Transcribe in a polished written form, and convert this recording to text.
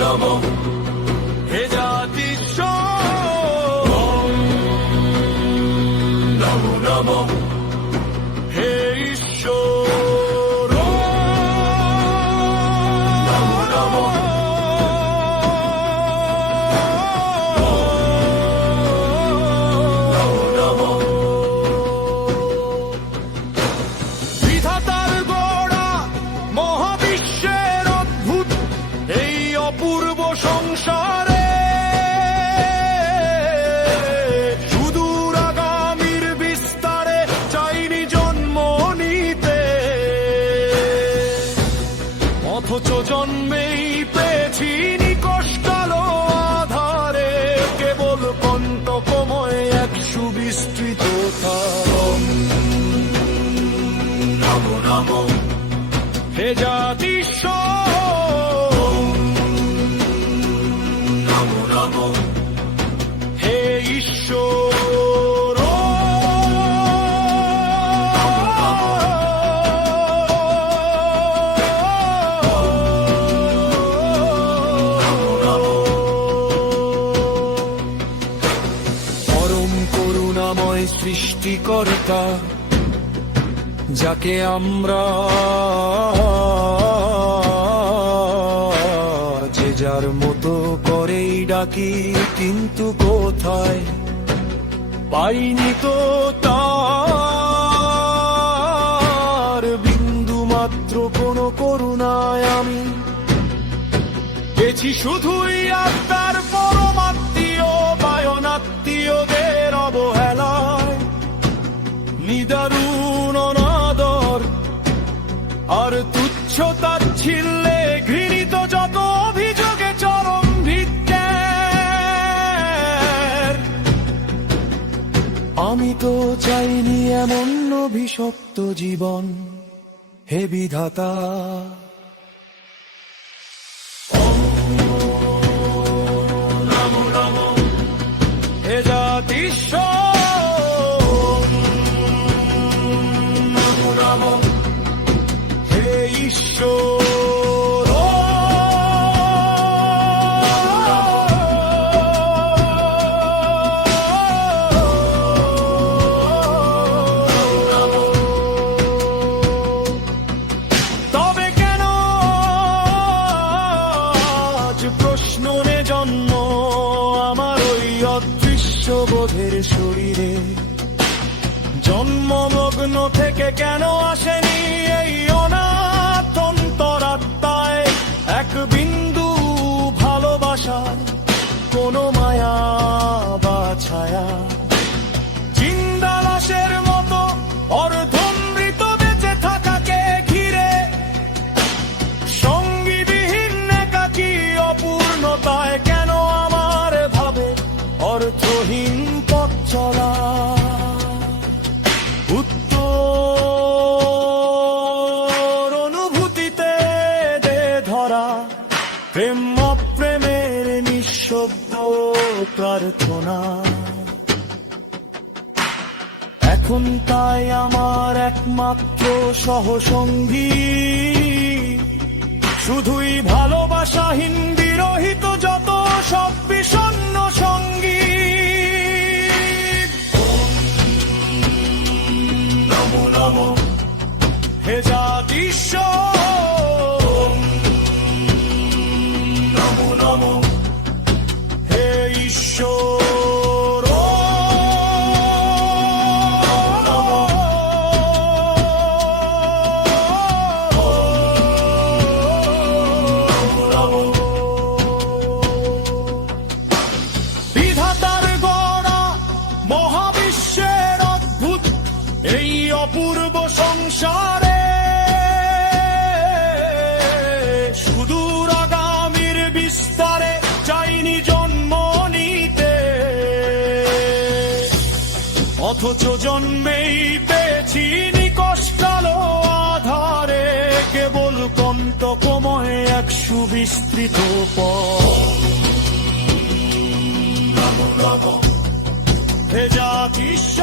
নমো হে জাতিস্ব নমো নমো হে ঈশ্বর নমো নমো নমো নমো বিধাতার গড়া মহাবিশ্বের অদ্ভুত এই অপূর্ব সংসারে সুদূর আগামীর বিস্তারে চাইনি জন্ম নিতে, অথচ জন্মেই পেয়েছি নিকষ কালো আধারে কেবল কণ্টকময় এক সুবিস্তৃততা। নমো নমো হে জাতিস্ব নমো নমো হে ঈশ্বর পরম করুণাময় সৃষ্টিকর্তা যাকে আমরা যে যার মতো করেই ডাকি, কিন্তু কোথায় পাইনি তো তার বিন্দু মাত্র কোনো করুণায়। আমি গেছি শুধুই আত্মার পরমাত্মীয় বায়নাত্মীয়দের অবহেলায়, নিদারুণ অনাদর আর তুচ্ছ তাচ্ছিল্যে ঘৃণিত যত অভিযোগে চরম ভিক্ষের। আমি তো চাইনি এমন অভিশপ্ত জীবন, হে বিধাতা। নমো নমো হে জাতিস্ব নমো নমো হে ঈশ্বর তবে কেন আজ প্রশ্ন নে জন্ম আমার ওই অদৃশ্য বোধের শরীরে? জন্মলগ্ন থেকে কেন আসেনি এই অনাথ অন্তরাত্মায় এক বিন্দু ভালোবাসার কোনো মায়া বা ছায়া? জিন্দা লাশের মতো অর্ধমৃত বেঁচে থাকাকে ঘিরে সঙ্গীবিহীন একাকী অপূর্ণতায় কেন আমার ভাবে অর্থহীন পথ চলা? উত্তর অনুভূতিতে দে ধরা প্রেম অপ্রেমের নিঃশব্দ প্রার্থনা। এখন তাই আমার একমাত্র সহসঙ্গী শুধুই ভালোবাসাহীন বিরহিত যত সব বিষণ্ণ সঙ্গী। নমো নমো হে জাতিস্ব নমো নমো হে ঈশ্বর নমো নমো বিধাতার গড়া মহাবিশ্বের অদ্ভুত এই অপূর্ব সংসারে সুদূর আগামীর বিস্তারে চাইনি জন্ম নিতে, অথচ জন্মেই পেয়েছি নিকষ কালো আধারে কেবল কণ্টকময় এক সুবিস্তৃত পথ। নমো নমো হে জাতিস্ব